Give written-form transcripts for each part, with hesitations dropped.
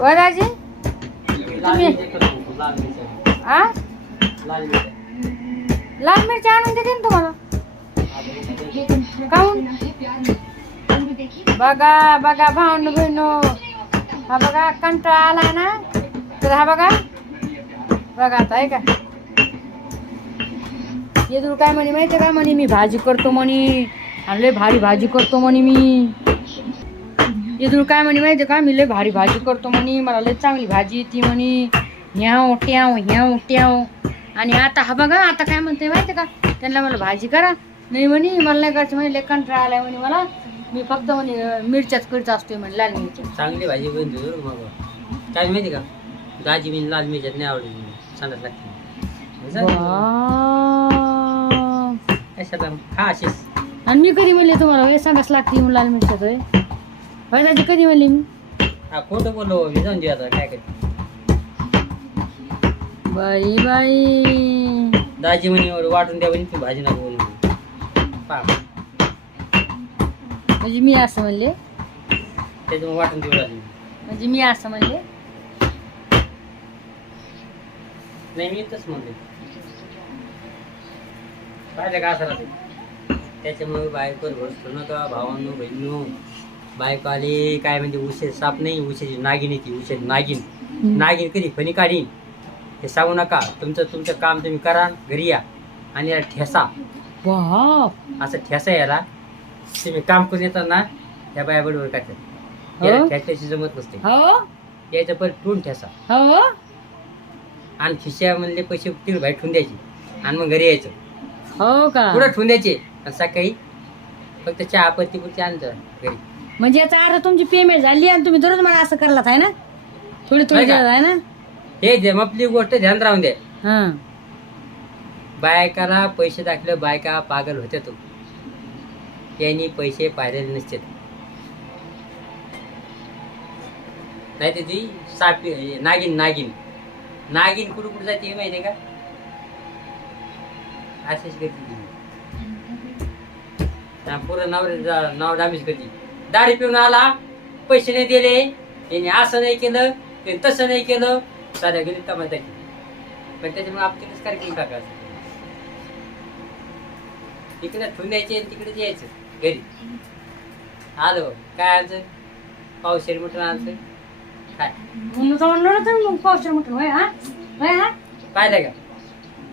वराजी तुम्ही आ लाल मिरची आणून देते ना तुम्हाला काहून बघा बघा भावनो बहिणो हा बघा कंटाळा आलाय ना तर हा बघा बघा आता आहे का येदूर काय म्हणे माहिती का म्हणे मी भाजी करतो म्हणे आणि लय भारी भाजी करतो म्हणे मी येदूर काय म्हणे माहिती का मी लय भारी भाजी करतो म्हणे मला लय चांगली भाजी येते म्हणे ह्याव ट्याव आणि आता हा बघा आता काय म्हणते माहिती का त्यांना मला भाजी करा नाही म्हणे मला नाही करायचं म्हणे लय कंटाळा आलाय म्हणे मला मी फक्त म्हणे मिरच्याच करत असतोय म्हणे लाल मिरच्या चांगली भाजी बनते मग काय माहिती का दाजी मी लाल मिरच्यात नाही आवडत सांगत लागते कशाला खा अशीच आणि मी कधी म्हणले तुम्हाला हे सांगाच लागते लाल मिरच्यात होय दाजी कधी म्हणले मी हा खोटं बोललो मी जाऊन देऊ आता काय करते बाई बाई दाजी म्हणे वाटून द्या म्हणे तू भाजी नको बोलू पा म्हणजे मी असं म्हणले त्याच्यामुळे वाटून देऊ राहिली म्हणजे मी असं म्हणले नाही मी तसं म्हणले पाहिलं का असं राहते त्याच्यामुळे बायकोवर भरतो नका भावांनो बहिणीनो बायको आली काय म्हणजे उशीर साप नाही उशीर नागिन येते उशीर नागिन कधी फणी काढीन हे सांगू नका तुमचं काम तुम्ही करा घरी या आणि याला ठेसा असं ठेसा याला तुम्ही काम करून येतात ना त्या बाया बरोबर काढतात ठेसाची जमत नसते यायचं पण टून ठेसा आणि खिश्या म्हणले पैसे तीळ बाहेर ठेवून द्यायचे आणि मग घरी यायचं हो का पुढं ठेवून द्यायचे आणि सकाळी फक्त चहा पत्ती पुरती आणतं घरी म्हणजे याचा अर्थ तुमची पेमेंट झाली आणि तुम्ही दररोज मला असं करलात आहे ना थोडी आहे ना हे आपली गोष्ट ध्यान राहून द्या हा बायकाला पैसे दाखले बायका पागल होते तो त्यांनी पैसे पाहिलेले नसते नाही ते ती सापी नागिन कुठं जाते हे माहिती आहे का असेच करते पुरं नाव डामीज करते दाढी पिऊन आला पैसे नाही दिले यांनी असं नाही केलं त्यांनी तसं नाही केलं साध्या गेली कमाई पण त्याच्यामुळे आपल्याकडे कार्यक्रम टाका इकडे ठेवून द्यायचे आणि तिकडेच यायचं घरी आलो काय आणायचं पावशेर मटण आणायचं काय पावशेर मटण पाहिलं का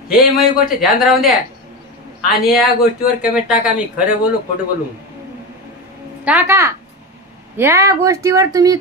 हे मग गोष्ट ध्यान राहून द्या आणि या गोष्टीवर कमेंट टाका मी खरं बोलू खोटं बोलू टाका या गोष्टीवर तुम्ही